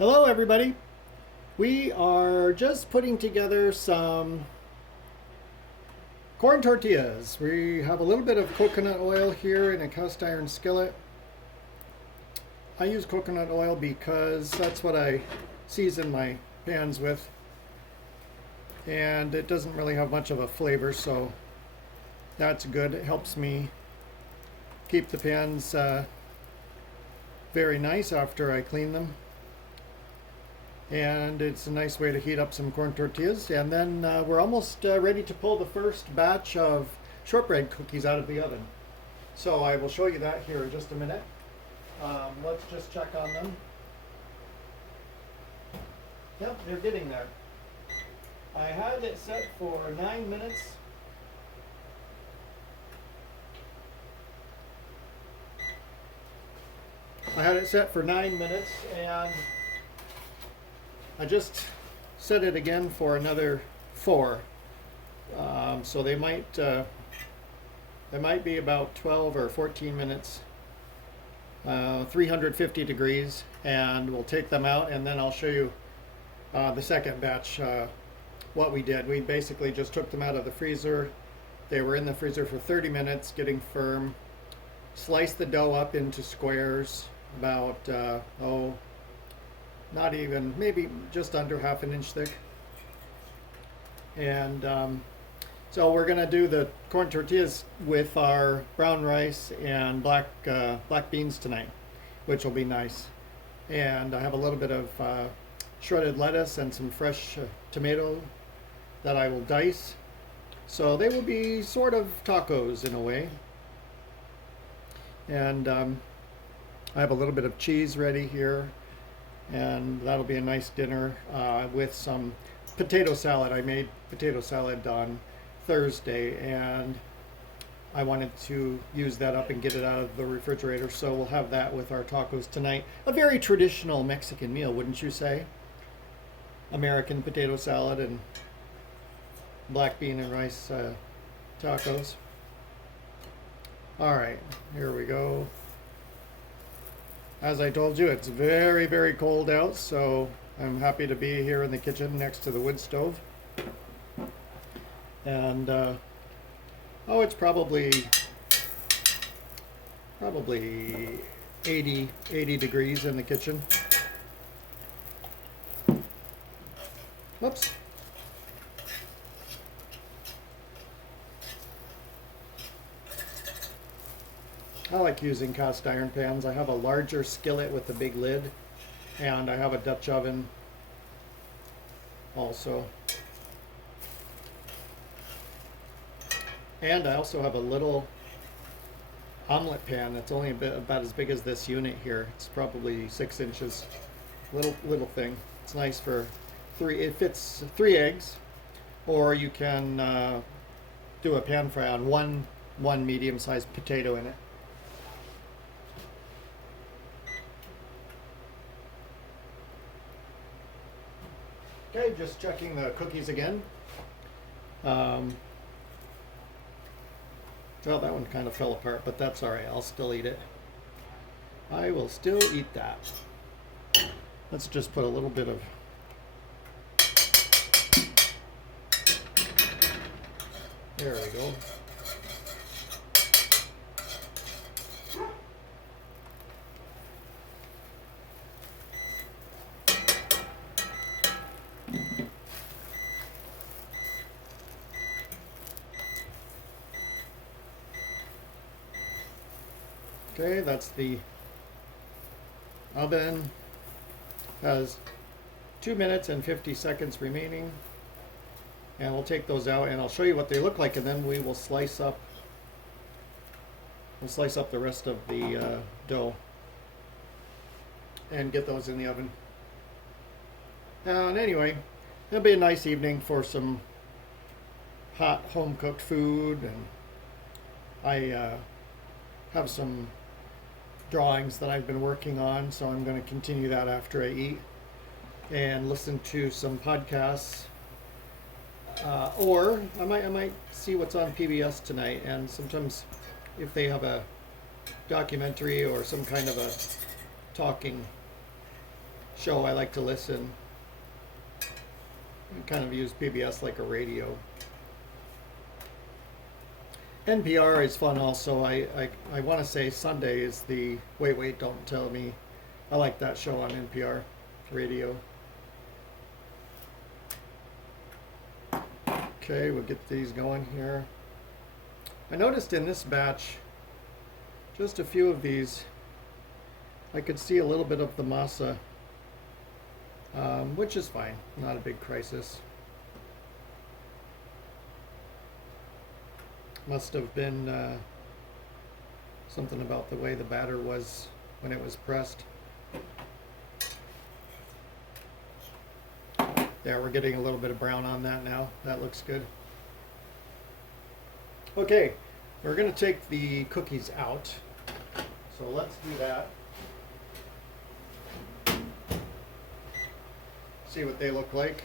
Hello, everybody. We are just putting together some corn tortillas. We have a little bit of coconut oil here in a cast iron skillet. I use coconut oil because that's what I season my pans with. And it doesn't really have much of a flavor, so that's good. It helps me keep the pans very nice after I clean them. And it's a nice way to heat up some corn tortillas. And then we're almost ready to pull the first batch of shortbread cookies out of the oven. So I will show you that here in just a minute. Let's just check on them. Yep, they're getting there. I had it set for 9 minutes. I had it set for 9 minutes, and I just set it again for another 4. So they might be about 12 or 14 minutes, 350 degrees, and we'll take them out, and then I'll show you the second batch, what we did. We basically just took them out of the freezer. They were in the freezer for 30 minutes, getting firm. Sliced the dough up into squares, about not even, maybe just under half an inch thick. And so we're gonna do the corn tortillas with our brown rice and black beans tonight, which will be nice. And I have a little bit of shredded lettuce and some fresh tomato that I will dice. So they will be sort of tacos in a way. And I have a little bit of cheese ready here, and that'll be a nice dinner with some potato salad. I made potato salad on Thursday, and I wanted to use that up and get it out of the refrigerator, so we'll have that with our tacos tonight. A very traditional Mexican meal, wouldn't you say? American potato salad and black bean and rice tacos. All right, here we go. As I told you, it's very, very cold out, so I'm happy to be here in the kitchen next to the wood stove. And oh, it's probably 80 degrees in the kitchen. Whoops. I like using cast iron pans. I have a larger skillet with a big lid, and I have a Dutch oven also. And I also have a little omelet pan that's only about as big as this unit here. It's probably 6 inches, little thing. It's nice for 3. It fits 3 eggs, or you can do a pan fry on one medium-sized potato in it. Okay, just checking the cookies again. Well, that one kind of fell apart, but that's all right. I'll still eat it. I will still eat that. Let's just put a little bit of there we go. Okay, that's the oven. Has 2 minutes and 50 seconds remaining. And we'll take those out and I'll show you what they look like, and then we will slice up the rest of the dough and get those in the oven. And anyway, it'll be a nice evening for some hot home cooked food, and I have some drawings that I've been working on, so I'm going to continue that after I eat and listen to some podcasts, or I might see what's on PBS tonight. And sometimes if they have a documentary or some kind of a talking show I like to listen. I kind of use PBS like a radio. NPR is fun also. I want to say Sunday is the Wait, Don't Tell Me. I like that show on NPR radio. Okay, we'll get these going here. I noticed in this batch, just a few of these, I could see a little bit of the masa, which is fine, not a big crisis. Must have been something about the way the batter was when it was pressed. There, we're getting a little bit of brown on that now. That looks good. Okay, we're going to take the cookies out. So let's do that. See what they look like.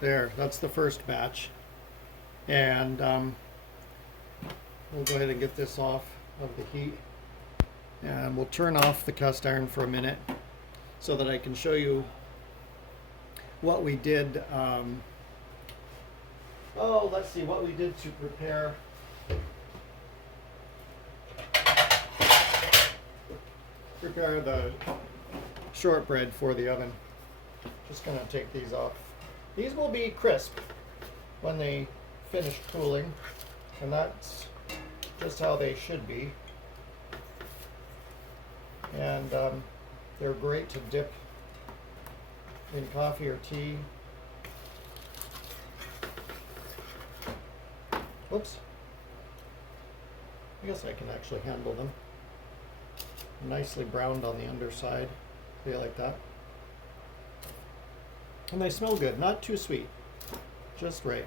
There, that's the first batch. And we'll go ahead and get this off of the heat. And we'll turn off the cast iron for a minute so that I can show you what we did. Let's see what we did to prepare the shortbread for the oven. Just gonna take these off. These will be crisp when they finish cooling, and that's just how they should be. And they're great to dip in coffee or tea. Whoops. I guess I can actually handle them. Nicely browned on the underside. See, like that. And they smell good, not too sweet. Just right.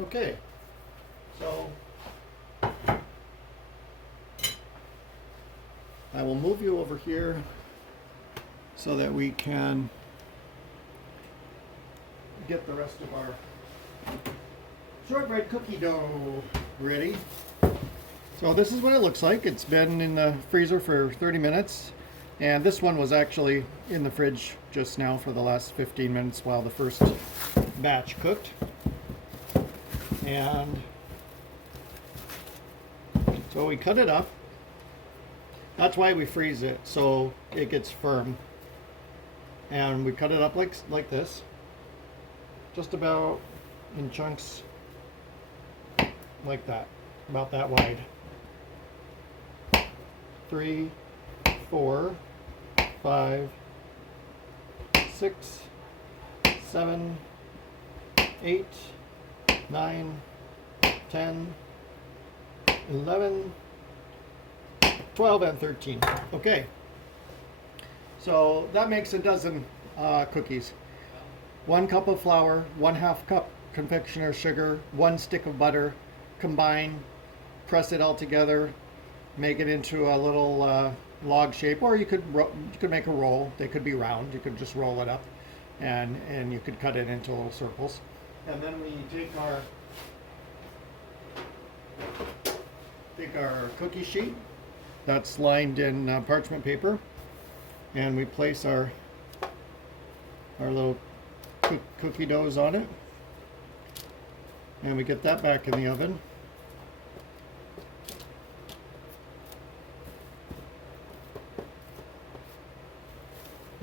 Okay. So I will move you over here so that we can get the rest of our shortbread cookie dough ready. So this is what it looks like. It's been in the freezer for 30 minutes. And this one was actually in the fridge just now for the last 15 minutes while the first batch cooked. And so we cut it up. That's why we freeze it, so it gets firm. And we cut it up like this, just about in chunks like that, about that wide. 3, 4, 5, 6, 7, 8, 9, 10, 11, 12, and 13. Okay, so that makes a dozen cookies. 1 cup of flour, 1/2 cup confectioner's sugar, 1 stick of butter. Combine, press it all together, make it into a little log shape, or you could make a roll. They could be round. You could just roll it up, and you could cut it into little circles. And then we take our cookie sheet that's lined in parchment paper, and we place our little cookie doughs on it, and we get that back in the oven.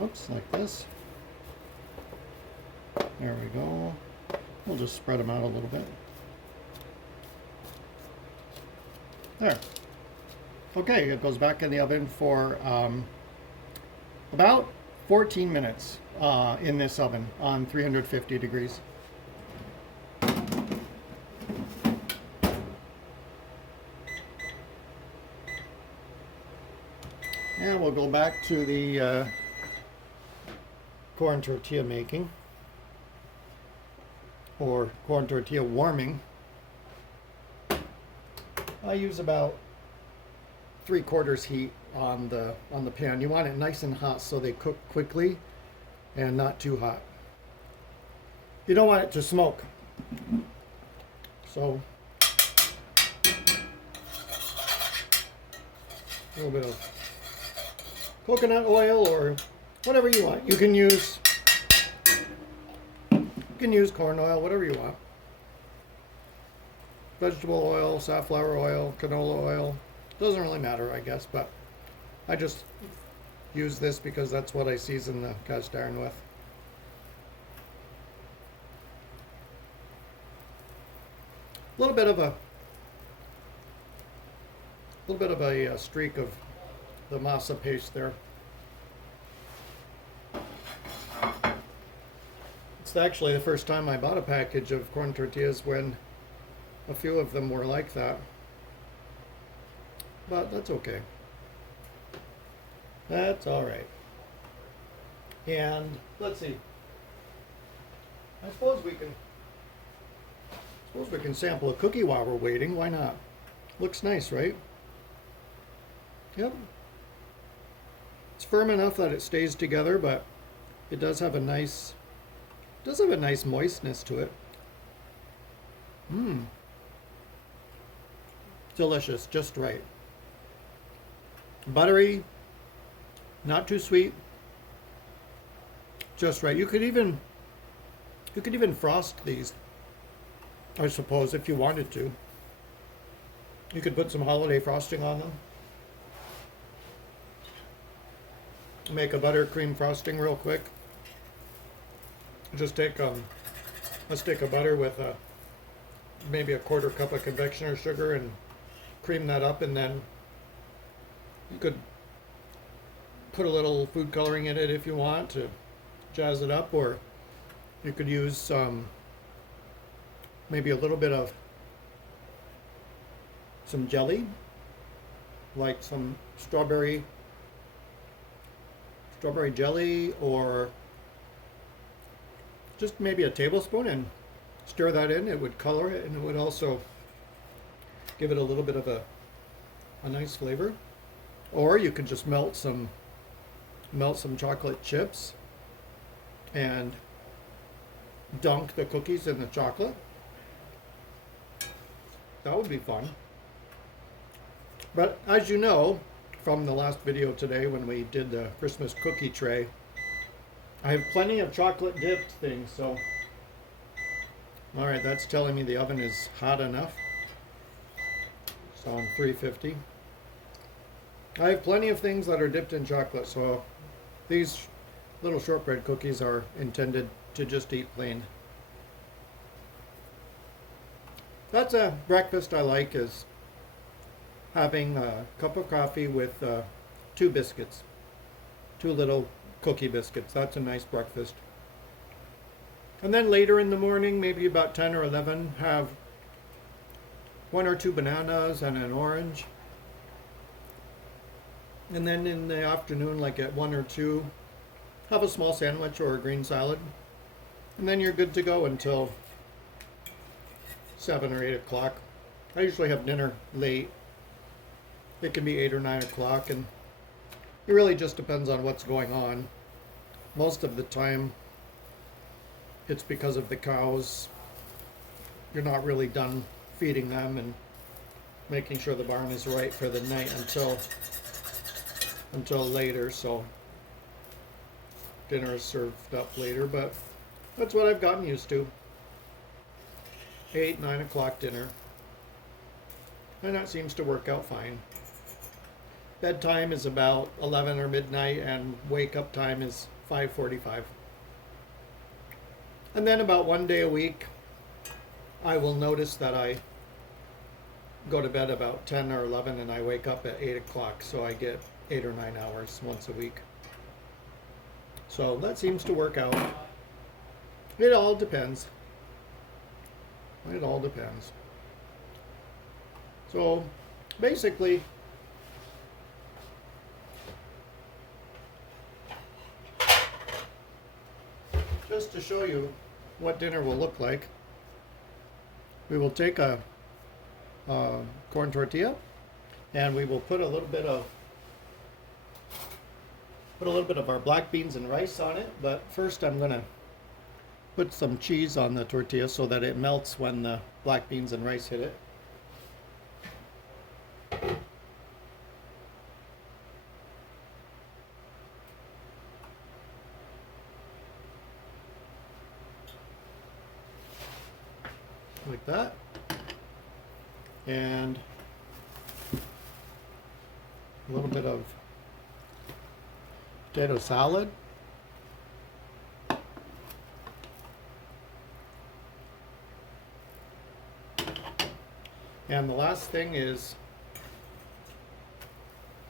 Oops, like this. There we go. We'll just spread them out a little bit. There. Okay, it goes back in the oven for about 14 minutes in this oven on 350 degrees. And we'll go back to the corn tortilla making, or corn tortilla warming. I use about 3/4 heat on the pan. You want it nice and hot so they cook quickly and not too hot. You don't want it to smoke. So a little bit of coconut oil or whatever you want. You can use corn oil, whatever you want. Vegetable oil, safflower oil, canola oil. Doesn't really matter, I guess, but I just use this because that's what I season the cast iron with. A little bit of a streak of the masa paste there. It's actually the first time I bought a package of corn tortillas when a few of them were like that. But that's okay. That's all right. And let's see. I suppose we can sample a cookie while we're waiting. Why not? Looks nice, right? Yep. It's firm enough that it stays together, but it does have a nice moistness to it. Mmm. Delicious, just right. Buttery, not too sweet, just right. You could even frost these, I suppose, if you wanted to. You could put some holiday frosting on them. Make a buttercream frosting real quick. Just take a stick of butter with maybe a quarter cup of confectioner sugar and cream that up, and then you could put a little food coloring in it if you want to jazz it up, or you could use maybe a little bit of some jelly, like some strawberry jelly, or just maybe a tablespoon, and stir that in. It would color it, and it would also give it a little bit of a nice flavor. Or you could just melt some chocolate chips and dunk the cookies in the chocolate. That would be fun. But as you know from the last video today when we did the Christmas cookie tray, I have plenty of chocolate dipped things, so alright, that's telling me the oven is hot enough. It's on 350. I have plenty of things that are dipped in chocolate, so these little shortbread cookies are intended to just eat plain. That's a breakfast I like, is having a cup of coffee with 2 biscuits, 2 little cookie biscuits. That's a nice breakfast. And then later in the morning, maybe about 10 or 11, have 1 or 2 bananas and an orange. And then in the afternoon, like at 1 or 2, have a small sandwich or a green salad. And then you're good to go until 7 or 8 o'clock. I usually have dinner late. It can be 8 or 9 o'clock, and it really just depends on what's going on. Most of the time, it's because of the cows. You're not really done feeding them and making sure the barn is right for the night until later, so dinner is served up later, but that's what I've gotten used to. 8, 9 o'clock dinner. And that seems to work out fine. Bedtime is about 11 or midnight, and wake up time is 5:45. And then about 1 day a week, I will notice that I go to bed about 10 or 11 and I wake up at 8 o'clock, so I get 8 or 9 hours once a week. So that seems to work out. It all depends. It all depends. So basically, just to show you what dinner will look like, we will take a corn tortilla, and we will put a little bit of our black beans and rice on it. But first I'm going to put some cheese on the tortilla so that it melts when the black beans and rice hit it. like that. And a little bit of potato salad. And the last thing is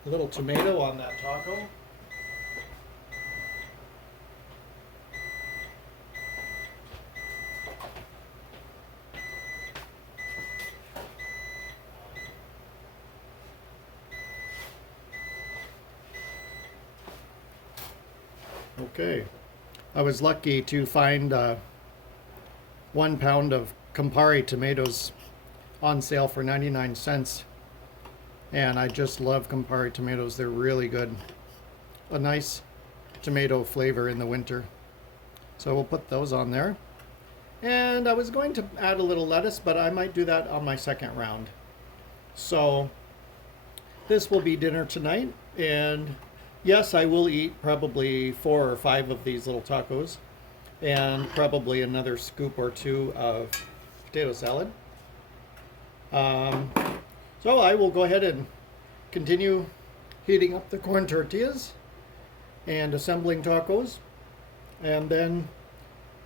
a little tomato on that taco. Okay, I was lucky to find 1 pound of Campari tomatoes on sale for 99 cents. And I just love Campari tomatoes. They're really good. A nice tomato flavor in the winter. So we'll put those on there. And I was going to add a little lettuce, but I might do that on my second round. So this will be dinner tonight. And yes, I will eat probably 4 or 5 of these little tacos and probably another scoop or 2 of potato salad. So I will go ahead and continue heating up the corn tortillas and assembling tacos. And then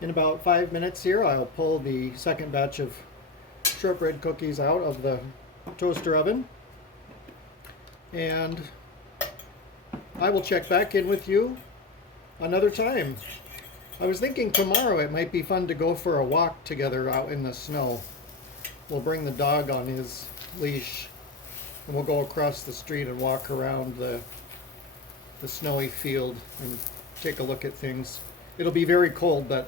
in about 5 minutes here, I'll pull the second batch of shortbread cookies out of the toaster oven. And I will check back in with you another time. I was thinking tomorrow it might be fun to go for a walk together out in the snow. We'll bring the dog on his leash and we'll go across the street and walk around the snowy field and take a look at things. It'll be very cold, but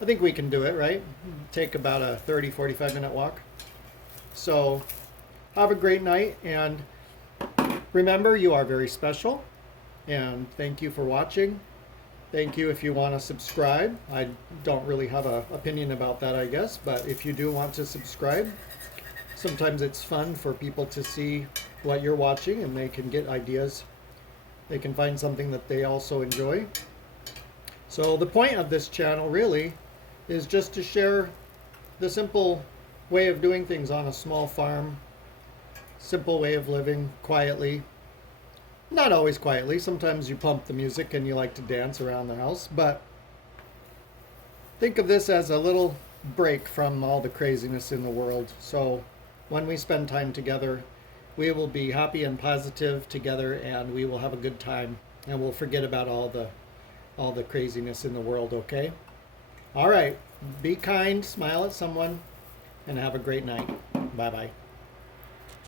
I think we can do it, right? Take about a 30-45 minute walk. So have a great night, and remember, you are very special, and thank you for watching. Thank you if you want to subscribe. I don't really have an opinion about that, I guess, but if you do want to subscribe, sometimes it's fun for people to see what you're watching and they can get ideas. They can find something that they also enjoy. So the point of this channel really is just to share the simple way of doing things on a small farm, simple way of living quietly. Not always quietly. Sometimes you pump the music and you like to dance around the house, but think of this as a little break from all the craziness in the world. So when we spend time together, we will be happy and positive together, and we will have a good time, and we'll forget about all the craziness in the world, okay? All right. Be kind, smile at someone, and have a great night. Bye-bye.